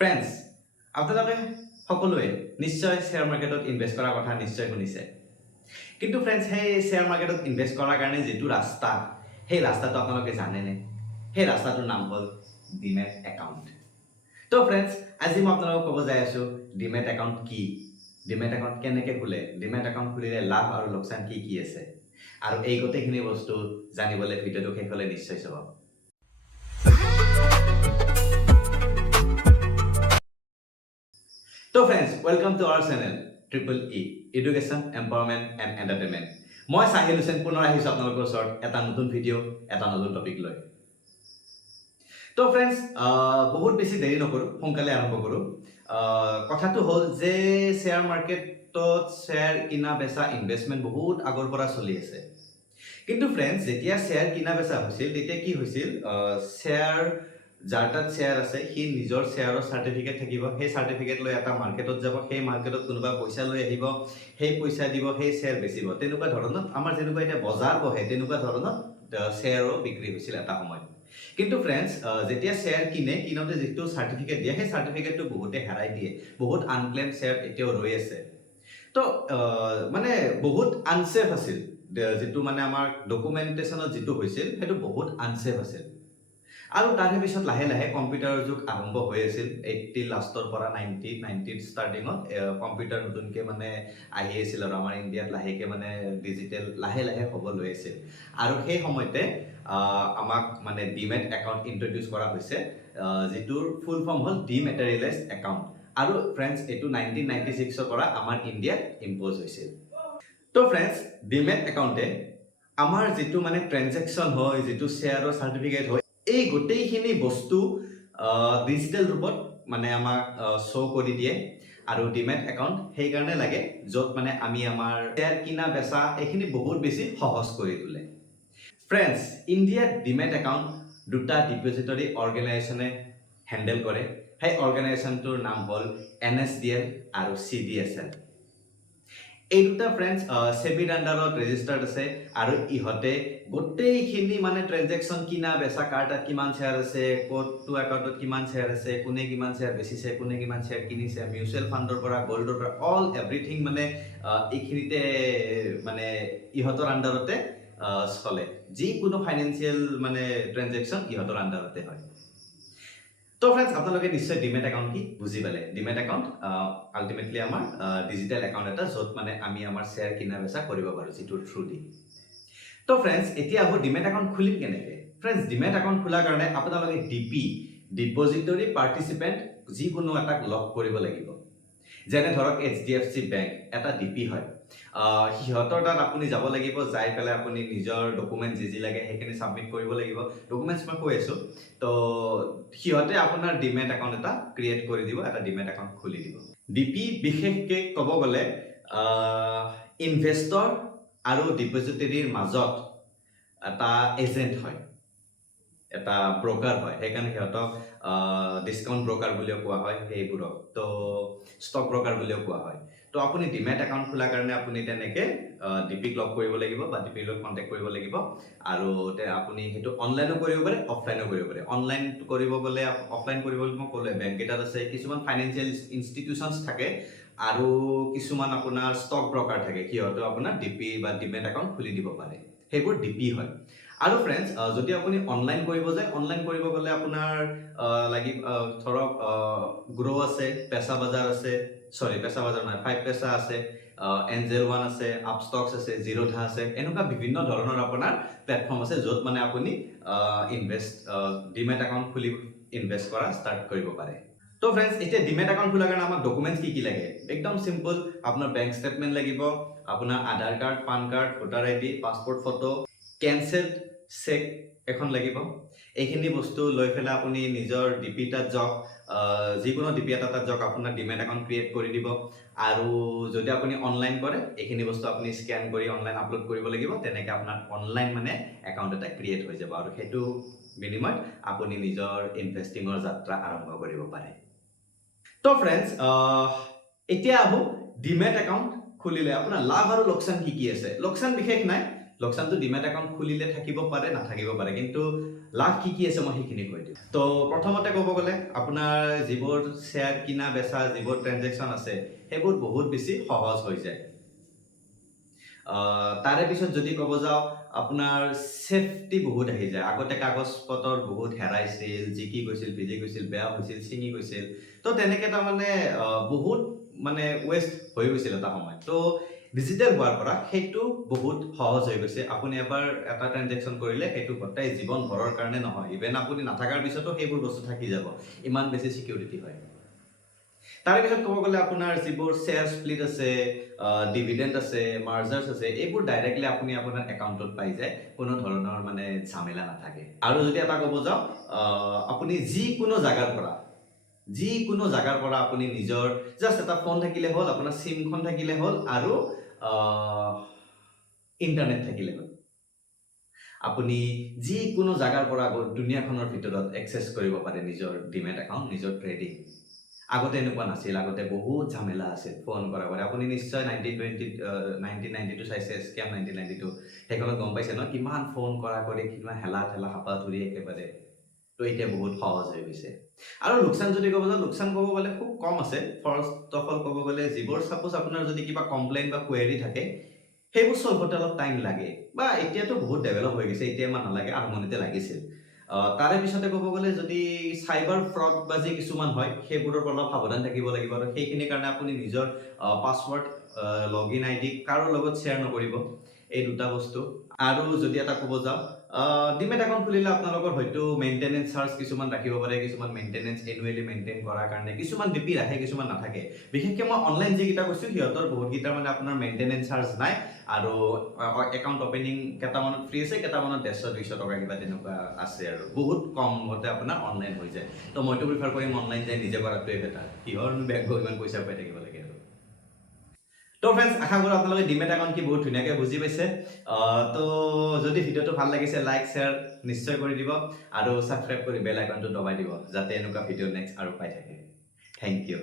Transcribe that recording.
Friends, আপোনালোকে সকলোৱে নিশ্চয় শ্বেয়াৰ মাৰ্কেটত ইনভেষ্ট কৰাৰ কথা নিশ্চয় শুনিছে। কিন্তু ফ্ৰেণ্ডছ, সেই শ্বেয়াৰ মাৰ্কেটত ইনভেষ্ট কৰাৰ কাৰণে যিটো ৰাস্তা, সেই ৰাস্তাটো আপোনালোকে জানেনে? সেই ৰাস্তাটোৰ নাম হ'ল ডিমেট একাউণ্ট। তো ফ্ৰেণ্ডছ, আজি মই আপোনালোকক ক'ব যাই আছোঁ ডিমেট একাউণ্ট কি, ডিমেট একাউণ্ট কেনেকৈ খোলে, ডিমেট একাউণ্ট খুলিলে লাভ আৰু লোকচান কি কি আছে, আৰু এই গোটেইখিনি বস্তু জানিবলৈ ভিডিঅ'টো শেষলৈ নিশ্চয় চাব। তো friends, welcome to our channel EEE education, empowerment and entertainment. মই চাহিল হুছেইন পুনৰ আহিছোঁ আপোনালোকৰ ওচৰত এটা নতুন ভিডিঅ', এটা নতুন টপিক লৈ। তো ফ্ৰেণ্ডছ, বহুত বেছি দেৰি নকৰোঁ, সোনকালে আৰম্ভ কৰোঁ। কথাটো হ'ল যে শ্বেয়াৰ মাৰ্কেটত শ্বেয়াৰ কিনা বেচা ইনভেষ্টমেণ্ট বহুত আগৰ পৰা চলি আছে। কিন্তু ফ্ৰেণ্ডছ, যেতিয়া শ্বেয়াৰ কিনা বেচা হৈছিল তেতিয়া কি হৈছিল, শ্বেয়াৰ যাৰ তাত শ্বেয়াৰ আছে সি নিজৰ শ্বেয়াৰৰ চাৰ্টিফিকেট থাকিব, সেই চাৰ্টিফিকেট লৈ এটা মাৰ্কেটত যাব, সেই মাৰ্কেটত কোনোবা পইচা লৈ আহিব, সেই পইচা দিব, সেই শ্বেয়াৰ বেচিব। তেনেকুৱা ধৰণৰ আমাৰ যেনেকুৱা এতিয়া বজাৰ বহে তেনেকুৱা ধৰণৰ শ্বেয়াৰো বিক্ৰী হৈছিল এটা সময়ত। কিন্তু ফ্ৰেণ্ডছ, যেতিয়া শ্বেয়াৰ কিনোতে যিটো চাৰ্টিফিকেট দিয়ে সেই চাৰ্টিফিকেটটো বহুতে হেৰাই দিয়ে, বহুত আনক্লেইম শ্বেয়াৰ এতিয়াও ৰৈ আছে। তো মানে বহুত আনছেফ আছিল, যিটো মানে আমাৰ ডকুমেণ্টেশ্যনত যিটো হৈছিল সেইটো বহুত আনছেফ আছিল। আৰু তাৰে পিছত লাহে লাহে কম্পিউটাৰৰ যুগ আৰম্ভ হৈ আছিল। 80 লাষ্টৰ পৰা 90 ষ্টাৰ্টিঙত কম্পিউটাৰ নতুনকৈ মানে আহি আছিল, আৰু আমাৰ ইণ্ডিয়াত লাহেকৈ মানে ডিজিটেল লাহে লাহে হ'ব লৈ আছিল। আৰু সেই সময়তে আমাক মানে ডিমেট একাউণ্ট ইন্ট্ৰডিউচ কৰা হৈছে, যিটোৰ ফুল ফৰ্ম হ'ল ডিমেটেৰিয়েলাইজড একাউণ্ট। আৰু ফ্ৰেণ্ডছ, এইটো 1996ৰ পৰা আমাৰ ইণ্ডিয়াত ইম্প'জ হৈছিল। তো ফ্ৰেণ্ডছ, ডিমেট একাউণ্টে আমাৰ যিটো মানে ট্ৰেনজেকশ্যন হয়, যিটো শ্বেয়াৰৰ চাৰ্টিফিকেট হয়, এই গোটেইখিনি বস্তু ডিজিটেল ৰূপত মানে আমাক শ্ব' কৰি দিয়ে। আৰু ডিমেট একাউণ্ট সেইকাৰণে লাগে য'ত মানে আমি আমাৰ শ্বেয়াৰ কিনা বেচা এইখিনি বহুত বেছি সহজ কৰি তোলে। ফ্ৰেণ্ডছ, ইণ্ডিয়াত ডিমেট একাউণ্ট দুটা ডিপজিটৰী অৰ্গেনাইজেশ্যনে হেণ্ডেল কৰে। সেই অৰ্গেনাইজেশ্যনটোৰ নাম হ'ল NSDL আৰু CDSL। এই দুটা ফ্ৰেণ্ডছ সেবিৰ আণ্ডাৰত ৰেজিষ্টাৰ্ড আছে, আৰু ইহঁতে গোটেইখিনি মানে ট্ৰেনজেকশ্যন কিনা বেচা, কাৰ তাত কিমান শ্বেয়াৰ আছে, ক'তো একাউণ্টত কিমান শ্বেয়াৰ আছে, কোনে কিমান শ্বেয়াৰ বেচিছে, কোনে কিমান শ্বেয়াৰ কিনিছে, মিউচুৱেল ফাণ্ডৰ পৰা গ'ল্ডৰ পৰা অল এভৰিথিং মানে এইখিনিতে মানে ইহঁতৰ আণ্ডাৰতে চলে। যিকোনো ফাইনেন্সিয়েল মানে ট্ৰেনজেকশ্যন ইহঁতৰ আণ্ডাৰতে হয়। তো ফ্ৰেণ্ডছ, আপোনালোকে নিশ্চয় ডিমেট একাউণ্ট কি বুজি পালে। ডিমেট একাউণ্ট আল্টিমেটলি আমাৰ ডিজিটেল একাউণ্ট এটা, য'ত মানে আমি আমাৰ শ্বেয়াৰ কিনা বেচা কৰিব পাৰোঁ, যিটোৰ থ্ৰু দি। তো ফ্ৰেণ্ডছ, এতিয়া আহোঁ ডিমেট একাউণ্ট খুলিম কেনেকৈ। ফ্ৰেণ্ডছ, ডিমেট একাউণ্ট খোলাৰ কাৰণে আপোনালোকে ডিপজিটৰী পাৰ্টিচিপেণ্ট যিকোনো এটাক লগ কৰিব লাগিব। যেনে ধৰক HDFC বেংক এটা DP হয়, সিহঁতৰ তাত আপুনি যাব লাগিব, যাই পেলাই আপুনি নিজৰ ডকুমেণ্ট যি লাগে সেইখিনি ছাবমিট কৰিব লাগিব। ডকুমেণ্টছ মই কৈ আছোঁ। তো সিহঁতে আপোনাৰ ডিমেট একাউণ্ট এটা ক্ৰিয়েট কৰি দিব, এটা ডিমেট একাউণ্ট খুলি দিব। DP বিশেষকৈ ক'ব গ'লে ইনভেষ্টৰ আৰু ডিপজিটৰীৰ মাজত এটা এজেণ্ট হয়, এটা ব্ৰকাৰ হয়। সেইকাৰণে সিহঁতক ডিছকাউণ্ট ব্ৰকাৰ বুলিও কোৱা হয় সেইবোৰক, তো ষ্টক ব্ৰকাৰ বুলিও কোৱা হয়। তো আপুনি ডিমেট একাউণ্ট খোলাৰ কাৰণে আপুনি তেনেকৈ DPক লগ কৰিব লাগিব বা DPৰ লগত কণ্টেক্ট কৰিব লাগিব। আৰু আপুনি সেইটো অনলাইনো কৰিব পাৰে, অফলাইনো কৰিব পাৰে। অনলাইন কৰিব গ'লে, অফলাইন কৰিব গ'লে মই ক'লোৱে বেংককেইটাত আছে, কিছুমান ফাইনেন্সিয়েল ইনষ্টিটিউশ্যনছ থাকে, আৰু কিছুমান আপোনাৰ ষ্টক ব্ৰকাৰ থাকে, সিহঁতেও আপোনাৰ DP বা ডিমেট একাউণ্ট খুলি দিব পাৰে। সেইবোৰ DP হয়। আৰু ফ্ৰেণ্ডছ, যদি আপুনি অনলাইন কৰিব যায়, অনলাইন কৰিব গ'লে আপোনাৰ ধৰক গ্ৰ' আছে, পেচা বাজাৰ আছে, পেচা বাজাৰ নহয়, 5 পেচা আছে, Angel One আছে, আপষ্টক্স আছে, জিৰ'ধা আছে, এনেকুৱা বিভিন্ন ধৰণৰ আপোনাৰ প্লেটফৰ্ম আছে, য'ত মানে আপুনি ডিমেট একাউণ্ট খুলি ইনভেষ্ট কৰা ষ্টাৰ্ট কৰিব পাৰে। তো ফ্ৰেণ্ডছ, এতিয়া ডিমেট একাউণ্ট খোলাৰ কাৰণে আমাক ডকুমেণ্টছ কি লাগে? একদম চিম্পল। আপোনাৰ বেংক ষ্টেটমেণ্ট লাগিব, আপোনাৰ Aadhaar card, PAN card, voter ID, passport photo, cancelled cheque এখন লাগিব। এইখিনি বস্তু লৈ পেলাই আপুনি নিজৰ DP তাত যাওক, যিকোনো DP এটা তাত যাওক, আপোনাৰ ডিমেট একাউণ্ট ক্ৰিয়েট কৰি দিব। আৰু যদি আপুনি অনলাইন কৰে, এইখিনি বস্তু আপুনি স্কেন কৰি অনলাইন আপলোড কৰিব লাগিব। তেনেকৈ আপোনাৰ অনলাইন মানে একাউণ্ট এটা ক্ৰিয়েট হৈ যাব, আৰু সেইটো বিনিময়ত আপুনি নিজৰ ইনভেষ্টিঙৰ যাত্ৰা আৰম্ভ কৰিব পাৰে। তো ফ্ৰেণ্ডছ, এতিয়া আহোঁ ডিমেট একাউণ্ট খুলিলে আপোনাৰ লাভ আৰু লোকচান কি কি আছে। লোকচান বিশেষ নাই, লোকচানটো ডিমেট একাউণ্ট খুলিলে থাকিব পাৰে নাথাকিব পাৰে, কিন্তু লাভ কি আছে মই সেইখিনি কৈ দিওঁ। তো প্ৰথমতে ক'ব গ'লে আপোনাৰ যিবোৰ শ্বেয়াৰ কিনা বেচা যিবোৰ ট্ৰেনজেকশ্যন আছে সেইবোৰ বহুত বেছি সহজ হৈ যায়। তাৰে পিছত যদি ক'ব যাওঁ আপোনাৰ ছেফটি বহুত আহি যায়। আগতে কাগজ পত্ৰ বহুত হেৰাইছিল, জিকি গৈছিল, ভিজি গৈছিল, বেয়া হৈছিল, ছিঙি গৈছিল। তো তেনেকৈ তাৰমানে বহুত মানে ৱেষ্ট হৈ গৈছিল এটা সময়ত। তো ডিজিটেল হোৱাৰ পৰা সেইটো বহুত সহজ হৈ গৈছে। আপুনি এবাৰ এটা ট্ৰেনজেকশ্যন কৰিলে সেইটো গোটেই জীৱনভৰৰ কাৰণে নহয়, ইভেন আপুনি নাথাকাৰ পিছতো সেইবোৰ বস্তু থাকি যাব, ইমান বেছি ছিকিউৰিটি হয়। তাৰে পিছত ক'ব গ'লে আপোনাৰ যিবোৰ শ্বেয়াৰ স্প্লিট আছে, ডিভিডেণ্ড আছে, মাৰ্জাৰ্ছ আছে, এইবোৰ ডাইৰেক্টলি আপুনি আপোনাৰ একাউণ্টত পাই যায়, কোনো ধৰণৰ মানে ঝামেলা নাথাকে। আৰু যদি এটা ক'ব যাওঁ, আপুনি যিকোনো জাগাৰ পৰা আপুনি নিজৰ জাষ্ট এটা ফোন থাকিলে হ'ল, আপোনাৰ চিমখন থাকিলে হ'ল আৰু ইণ্টাৰনেট থাকিলে হ'ল, আপুনি যিকোনো জাগাৰ পৰা দুনিয়াখনৰ ভিতৰত এক্সেছ কৰিব পাৰে নিজৰ ডিমেট একাউণ্ট, নিজৰ ট্ৰেডিং। আগতে এনেকুৱা নাছিল, আগতে বহুত ঝামেলা আছিল ফোন কৰা কৰে। আপুনি নিশ্চয় 1992 চাইছে, স্কেম 1992, সেইখনত গম পাইছে ন কিমান ফোন কৰা কৰি, কিমান হেলা ঠেলা হাপাধুৰি একেবাৰে। তো এতিয়া বহুত সহজ হৈ গৈছে। আৰু লোকচান যদি ক'ব যাওঁ, লোকচান ক'ব গ'লে খুব কম আছে। ফাৰ্ষ্ট অফ অল ক'ব গ'লে যিবোৰ ছাপ'জ আপোনাৰ যদি কিবা কমপ্লেইন বা কুৱেৰি থাকে সেইবোৰ চল্ভ হওঁতে অলপ টাইম লাগে, বা এতিয়াতো বহুত ডেভেলপ হৈ গৈছে, এতিয়া ইমান নালাগে, আৰম্ভণিতে লাগিছিল। তাৰে পিছতে ক'ব গ'লে যদি চাইবাৰ ফ্ৰড বা যি কিছুমান হয় সেইবোৰৰ পৰা অলপ সাৱধান থাকিব লাগিব, আৰু সেইখিনিৰ কাৰণে আপুনি নিজৰ পাছৱৰ্ড, লগইন ID কাৰো লগত শ্বেয়াৰ নকৰিব, এই দুটা বস্তু। আৰু যদি এটা ক'ব যাওঁ, ডিমেট একাউণ্ট খুলিলে আপোনালোকৰ হয়তো মেইনটেনেঞ্চ চাৰ্জ কিছুমান ৰাখিব পাৰে, কিছুমান মেইনটেনেঞ্চ এনুৱেলি মেইনটেইন কৰাৰ কাৰণে কিছুমান ডিপি ৰাখে, কিছুমান নাথাকে। বিশেষকৈ মই অনলাইন যিকেইটা কৈছোঁ সিহঁতৰ বহুতকেইটা মানে আপোনাৰ মেইনটেনেঞ্চ চাৰ্জ নাই, আৰু একাউণ্ট অপেনিং কেইটামানত ফ্ৰী আছে, কেইটামানত 150-200 টকা কিবা তেনেকুৱা আছে, আৰু বহুত কমতে আপোনাৰ অনলাইন হৈ যায়। তো মইতো প্ৰিফাৰ কৰিম অনলাইন যাই নিজে কৰাটোৱে বেটাৰ, কিহৰনো বেংক গৈ ইমান পইচা পাই থাকিব লাগে আৰু। তো ফ্ৰেণ্ডছ, আশা কৰোঁ আপোনালোকে ডিমেট একাউণ্ট কি বহুত ধুনীয়াকৈ বুজি পাইছে। তো যদি ভিডিঅ'টো ভাল লাগিছে লাইক শ্বেয়াৰ নিশ্চয় কৰি দিব, আৰু ছাবস্ক্ৰাইব কৰি বেল আইকনটো দবাই দিব, যাতে এনেকুৱা ভিডিঅ' নেক্সট আৰু পাই থাকে। Thank U.